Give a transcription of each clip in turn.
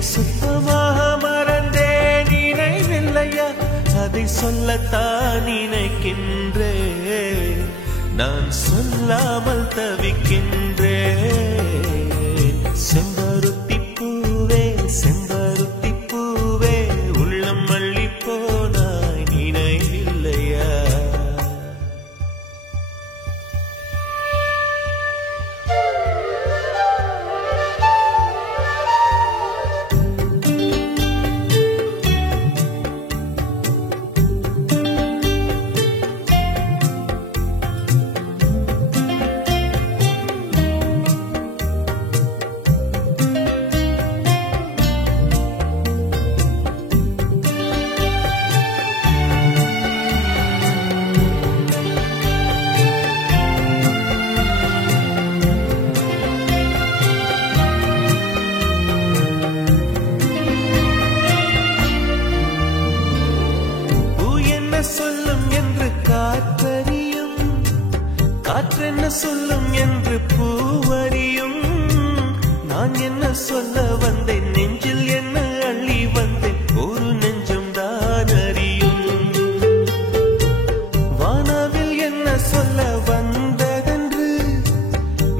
உன்னை சுத்தமாக மறந்தேன் நினைவில்லையா? அதை சொல்லத்தான் நினைக்கின்றேன், நான் சொல்லாமல் தவிக்கின்றேன். செம்பருத்தி பூவே செம்பருத்தி பூவே உள்ளம் மல்லி போனாய் நினைவில்லையா? சொல்லும் என்று காற்றறியும், காற்றென்ன சொல்லும் என்று பூவறியும். நான் என்ன சொல்ல வந்தேன், நெஞ்சில் என்ன அள்ளி வந்தேன், ஒரு நெஞ்சம் தான் அறியும். வானவில் என்ன சொல்ல வந்ததென்று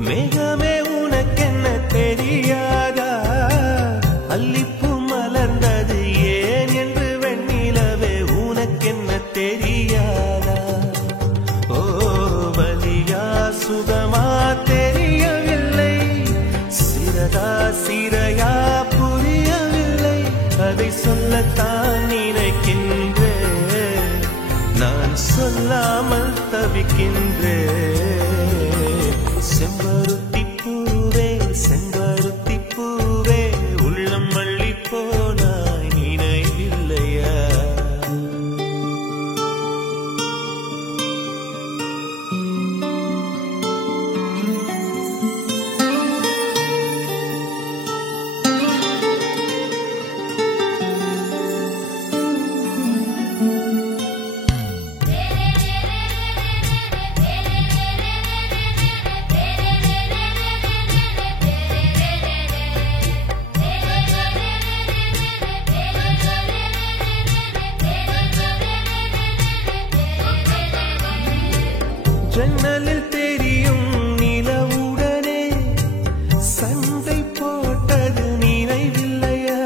மேகமே உனக்கென்ன தெரியாதா? அல்லிப்பூ மலர்ந்தது ஏன் என்று வெண்ணிலவே உனக்கென்ன தெரியாதா? ஓ வலியா சுகமா தெரியவில்லை, சிறதா சிறையா புரியவில்லை. அதை சொல்லத்தான் நினைக்கின்றேன், நான் சொல்லாமல் தவிக்கின்றேன். செம்பருத்தி பூவே செம்பருத்தி பூவே உள்ளம் மல்லி போனாய் நினைவில்லையா? ஜன்னலில் தெரியும் நிலவுடனே சண்டை போட்டது நினைவில்லையா?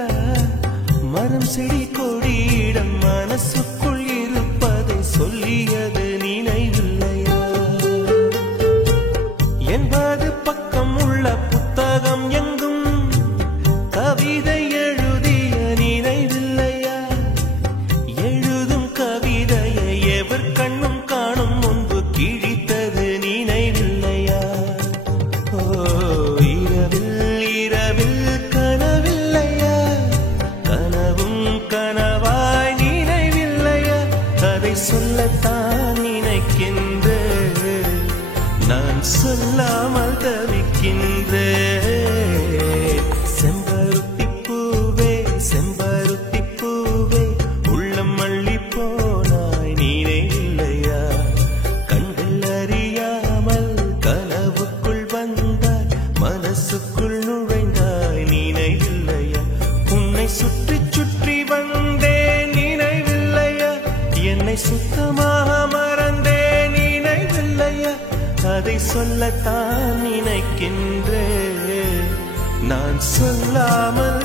மரம் செடி கொடியிடம் மனசுக்குள் இருப்பதை சொல்லியது நினைவில்லையா? 80 பக்கம் உள்ள புத்தகம் எங்கும் கவிதை எழுதிய நினைவில்லையா? எழுதும் கவிதையை எவர் கண்ணும் காணும் முன்பு கிழித்தது நினைவில்லையா? ஓ இரவில் இரவில் கனவில்லையா? கனவும் கனவாய் நினைவில்லையா? அதை சொல்லத்தான் நினைக்கின்றேன், நான் சொல்லாமல் தவிக்கின்றேன். செம்பருத்தி பூவே செம்பருத்தி பூவே உள்ளம் மல்லி போனாய் நினைவில்லையா? கண்கள் அறியாமல் கனவுக்குள் வந்தாய், மனசுக்குள் நுழைந்தாய் நினைவில்லையா? உன்னை சுற்றி சுற்றி வந்தேன் நினைவில்லையா? என்னை சுத்தமாக மறந்தேன் நினைவில்லையா? அதை சொல்லத்தான் நினைக்கின்றேன், நான் சொல்லாமல்